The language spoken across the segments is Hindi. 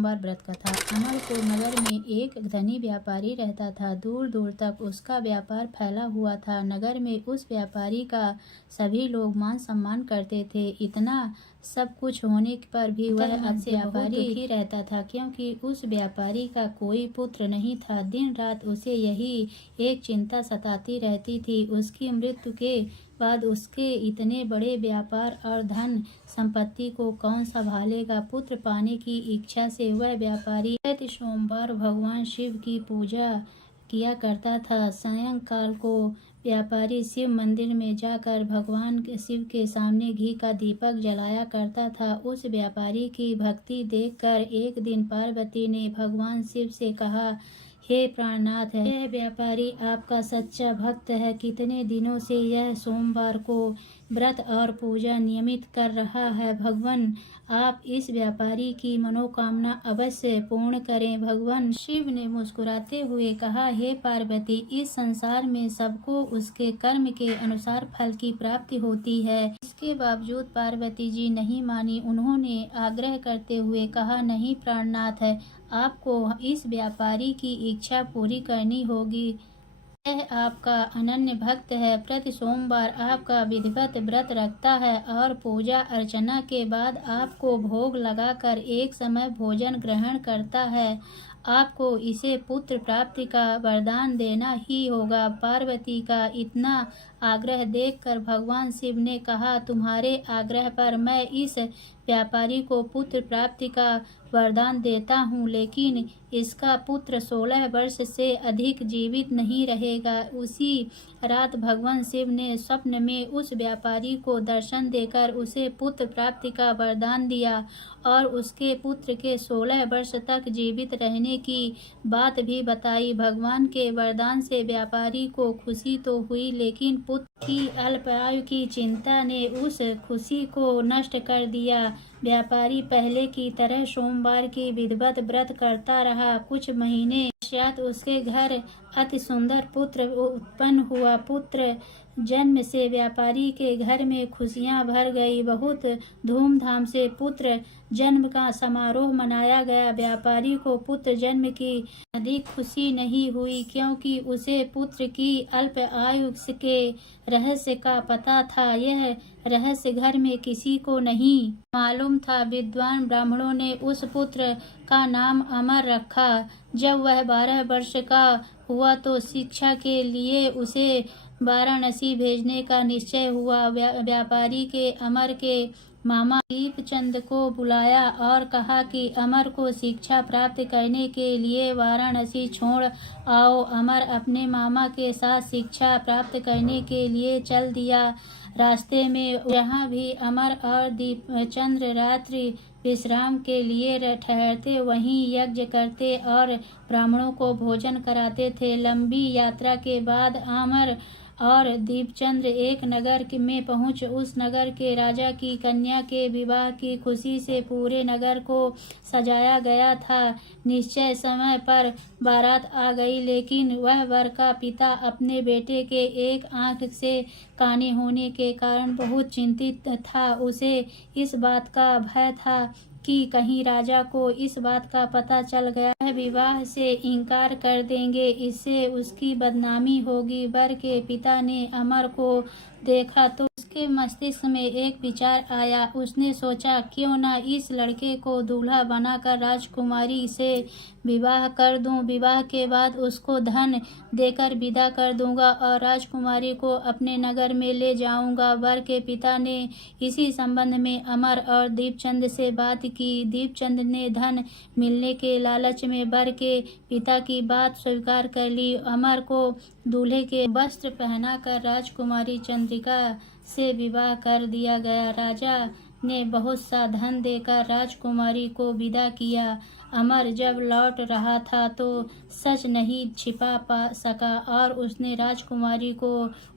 सोमवार व्रत कथा। अमरपुर नगर में एक धनी व्यापारी रहता था। दूर दूर तक उसका व्यापार फैला हुआ था। नगर में उस व्यापारी का सभी लोग मान सम्मान करते थे। इतना सब कुछ होने पर भी वह अब व्यापारी ही रहता था, क्योंकि उस व्यापारी का कोई पुत्र नहीं था। दिन रात उसे यही एक चिंता सताती रहती थी, उसकी मृत्यु के बाद उसके इतने बड़े व्यापार और धन संपत्ति को कौन संभालेगा। पुत्र पाने की इच्छा से वह व्यापारी प्रति सोमवार भगवान शिव की पूजा किया करता था। सायंकाल को व्यापारी शिव मंदिर में जाकर भगवान शिव के सामने घी का दीपक जलाया करता था। उस व्यापारी की भक्ति देखकर एक दिन पार्वती ने भगवान शिव से कहा, हे प्राणनाथ, यह व्यापारी आपका सच्चा भक्त है। कितने दिनों से यह सोमवार को व्रत और पूजा नियमित कर रहा है। भगवान आप इस व्यापारी की मनोकामना अवश्य पूर्ण करें। भगवान शिव ने मुस्कुराते हुए कहा, हे पार्वती, इस संसार में सबको उसके कर्म के अनुसार फल की प्राप्ति होती है। इसके बावजूद पार्वती जी नहीं मानी। उन्होंने आग्रह करते हुए कहा, नहीं प्राणनाथ, आपको इस व्यापारी की इच्छा पूरी करनी होगी। यह आपका अनन्य भक्त है। प्रति सोमवार आपका विधिवत व्रत रखता है और पूजा अर्चना के बाद आपको भोग लगाकर एक समय भोजन ग्रहण करता है। आपको इसे पुत्र प्राप्ति का वरदान देना ही होगा। पार्वती का इतना आग्रह देखकर भगवान शिव ने कहा, तुम्हारे आग्रह पर मैं इस व्यापारी को पुत्र प्राप्ति का वरदान देता हूँ, लेकिन इसका पुत्र 16 वर्ष से अधिक जीवित नहीं रहेगा। उसी रात भगवान शिव ने स्वप्न में उस व्यापारी को दर्शन देकर उसे पुत्र प्राप्ति का वरदान दिया और उसके पुत्र के 16 वर्ष तक जीवित रहने की बात भी बताई। भगवान के वरदान से व्यापारी को खुशी तो हुई, लेकिन पुत्र की अल्पायु की चिंता ने उस खुशी को नष्ट कर दिया। व्यापारी पहले की तरह सोमवार की विधिवत व्रत करता रहा। कुछ महीने पश्चात उसके घर अति सुंदर पुत्र उत्पन्न हुआ। पुत्र जन्म से व्यापारी के घर में खुशियां भर गई। बहुत धूमधाम से पुत्र जन्म का समारोह मनाया गया। व्यापारी को पुत्र जन्म की अधिक खुशी नहीं हुई, क्योंकि उसे पुत्र की अल्प आयु के रहस्य का पता था। यह रहस्य घर में किसी को नहीं मालूम था। विद्वान ब्राह्मणों ने उस पुत्र का नाम अमर रखा। जब वह 12 वर्ष का हुआ तो शिक्षा के लिए उसे वाराणसी भेजने का निश्चय हुआ। व्यापारी के अमर के मामा दीपचंद को बुलाया और कहा कि अमर को शिक्षा प्राप्त करने के लिए वाराणसी छोड़ आओ। अमर अपने मामा के साथ शिक्षा प्राप्त करने के लिए चल दिया। रास्ते में जहाँ भी अमर और दीपचंद रात्रि विश्राम के लिए ठहरते, वहीं यज्ञ करते और ब्राह्मणों को भोजन कराते थे। लंबी यात्रा के बाद अमर और दीपचंद एक नगर में पहुंच उस नगर के राजा की कन्या के विवाह की खुशी से पूरे नगर को सजाया गया था। निश्चय समय पर बारात आ गई, लेकिन वह वर का पिता अपने बेटे के एक आंख से काने होने के कारण बहुत चिंतित था। उसे इस बात का भय था कि कहीं राजा को इस बात का पता चल गया, वह विवाह से इनकार कर देंगे, इससे उसकी बदनामी होगी। वर के पिता ने अमर को देखा तो उसके मस्तिष्क में एक विचार आया। उसने सोचा, क्यों न इस लड़के को दूल्हा बनाकर राजकुमारी से विवाह कर दूं। विवाह के बाद उसको धन देकर विदा कर दूंगा और राजकुमारी को अपने नगर में ले जाऊंगा। वर के पिता ने इसी संबंध में अमर और दीपचंद से बात की। दीपचंद ने धन मिलने के लालच में वर के पिता की बात स्वीकार कर ली। अमर को दूल्हे के वस्त्र पहनाकर राजकुमारी चंद्रिका से विवाह कर दिया गया। राजा ने बहुत सा धन देकर राजकुमारी को विदा किया। अमर जब लौट रहा था तो सच नहीं छिपा पा सका और उसने राजकुमारी को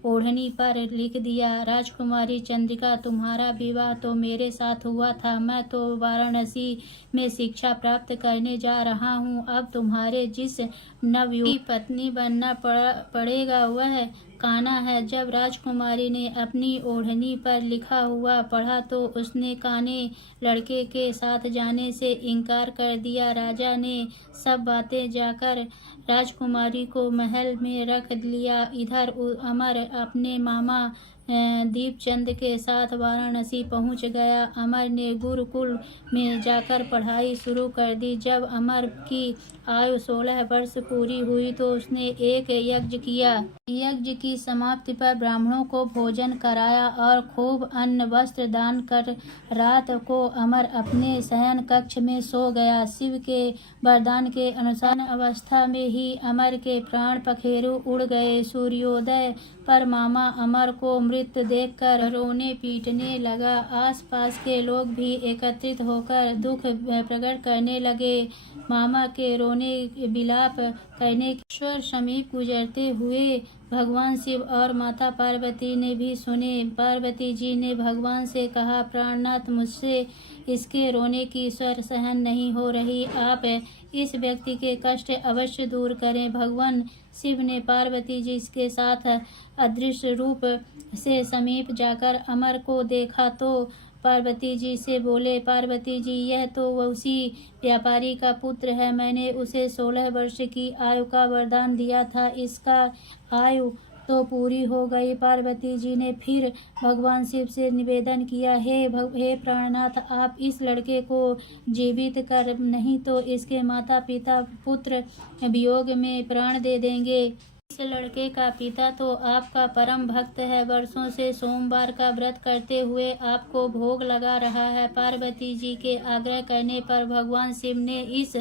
ओढ़नी पर लिख दिया, राजकुमारी चंद्रिका, तुम्हारा विवाह तो मेरे साथ हुआ था। मैं तो वाराणसी में शिक्षा प्राप्त करने जा रहा हूँ। अब तुम्हारे जिस नवयुवती पत्नी बनना पड़ेगा वह काना है। जब राजकुमारी ने अपनी ओढ़नी पर लिखा हुआ पढ़ा तो उसने काने लड़के के साथ जाने से इनकार कर दिया। राजा ने सब बातें जाकर राजकुमारी को महल में रख लिया। इधर अमर अपने मामा दीपचंद के साथ वाराणसी पहुंच गया। अमर ने गुरुकुल में जाकर पढ़ाई शुरू कर दी। जब अमर की आयु 16 वर्ष पूरी हुई तो उसने एक यज्ञ किया। यज्ञ की समाप्ति पर ब्राह्मणों को भोजन कराया और खूब अन्न वस्त्र दान कर रात को अमर अपने शयन कक्ष में सो गया। शिव के वरदान के अनुसार अवस्था में ही अमर के प्राण पखेरु उड़ गए। सूर्योदय पर मामा अमर को मृत देखकर रोने पीटने लगा। आसपास के लोग भी एकत्रित होकर दुख प्रकट करने लगे। मामा के रोने विलाप करने के ईश्वर समीप गुजरते हुए भगवान शिव और माता पार्वती ने भी सुने। पार्वती जी ने भगवान से कहा, प्राणनाथ, मुझसे इसके रोने की स्वर सहन नहीं हो रही, आप इस व्यक्ति के कष्ट अवश्य दूर करें। भगवान शिव ने पार्वती जी के साथ अदृश्य रूप से समीप जाकर अमर को देखा तो पार्वती जी से बोले, पार्वती जी, यह तो उसी व्यापारी का पुत्र है। मैंने उसे 16 वर्ष की आयु का वरदान दिया था, इसका आयु तो पूरी हो गई। पार्वती जी ने फिर भगवान शिव से निवेदन किया, हे प्राणनाथ, आप इस लड़के को जीवित कर, नहीं तो इसके माता पिता पुत्र वियोग में प्राण दे देंगे। इस लड़के का पिता तो आपका परम भक्त है, वर्षों से सोमवार का व्रत करते हुए आपको भोग लगा रहा है। पार्वती जी के आग्रह करने पर भगवान शिव ने इस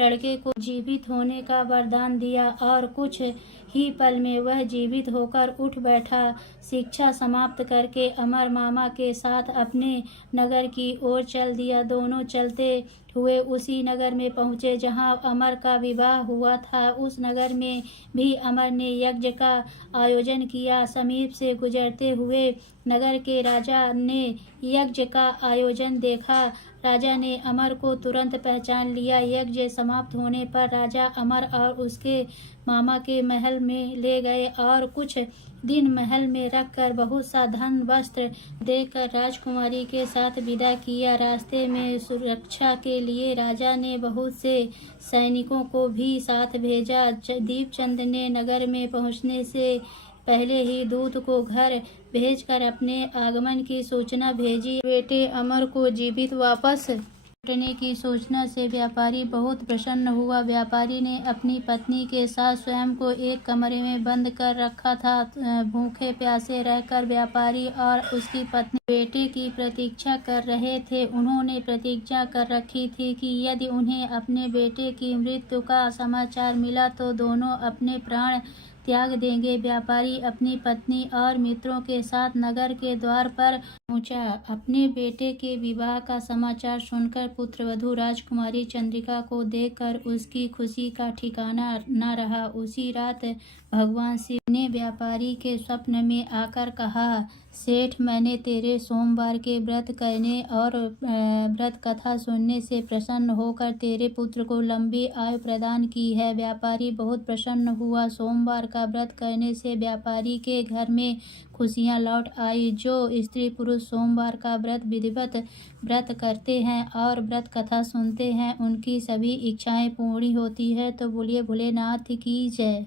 लड़के को जीवित होने का वरदान दिया और कुछ ही पल में वह जीवित होकर उठ बैठा। शिक्षा समाप्त करके अमर मामा के साथ अपने नगर की ओर चल दिया। दोनों चलते हुए उसी नगर में पहुँचे जहाँ अमर का विवाह हुआ था। उस नगर में भी अमर ने यज्ञ का आयोजन किया। समीप से गुजरते हुए नगर के राजा ने यज्ञ का आयोजन देखा। राजा ने अमर को तुरंत पहचान लिया। यज्ञ समाप्त होने पर राजा अमर और उसके मामा के महल में ले गए और कुछ दिन महल में रखकर बहुत सा धन वस्त्र देकर राजकुमारी के साथ विदा किया। रास्ते में सुरक्षा के लिए राजा ने बहुत से सैनिकों को भी साथ भेजा। दीपचंद ने नगर में पहुंचने से पहले ही दूत को घर भेजकर अपने आगमन की सूचना भेजी। बेटे अमर को जीवित वापस लौटने की सूचना से व्यापारी बहुत प्रसन्न हुआ। व्यापारी ने अपनी पत्नी के साथ स्वयं को एक कमरे में बंद कर रखा था। भूखे प्यासे रहकर व्यापारी और उसकी पत्नी बेटे की प्रतीक्षा कर रहे थे। उन्होंने प्रतिज्ञा कर रखी थी कि यदि उन्हें अपने बेटे की मृत्यु का समाचार मिला तो दोनों अपने प्राण त्याग देंगे। व्यापारी अपनी पत्नी और मित्रों के साथ नगर के द्वार पर पहुंचा। अपने बेटे के विवाह का समाचार सुनकर पुत्रवधू राजकुमारी चंद्रिका को देखकर उसकी खुशी का ठिकाना न रहा। उसी रात भगवान शिव ने व्यापारी के स्वप्न में आकर कहा, सेठ, मैंने तेरे सोमवार के व्रत करने और व्रत कथा सुनने से प्रसन्न होकर तेरे पुत्र को लंबी आयु प्रदान की है। व्यापारी बहुत प्रसन्न हुआ। सोमवार का व्रत करने से व्यापारी के घर में खुशियां लौट आई। जो स्त्री पुरुष सोमवार का व्रत विधिवत व्रत करते हैं और व्रत कथा सुनते हैं उनकी सभी इच्छाएं पूरी होती है। तो बोलिए भोलेनाथ की जय।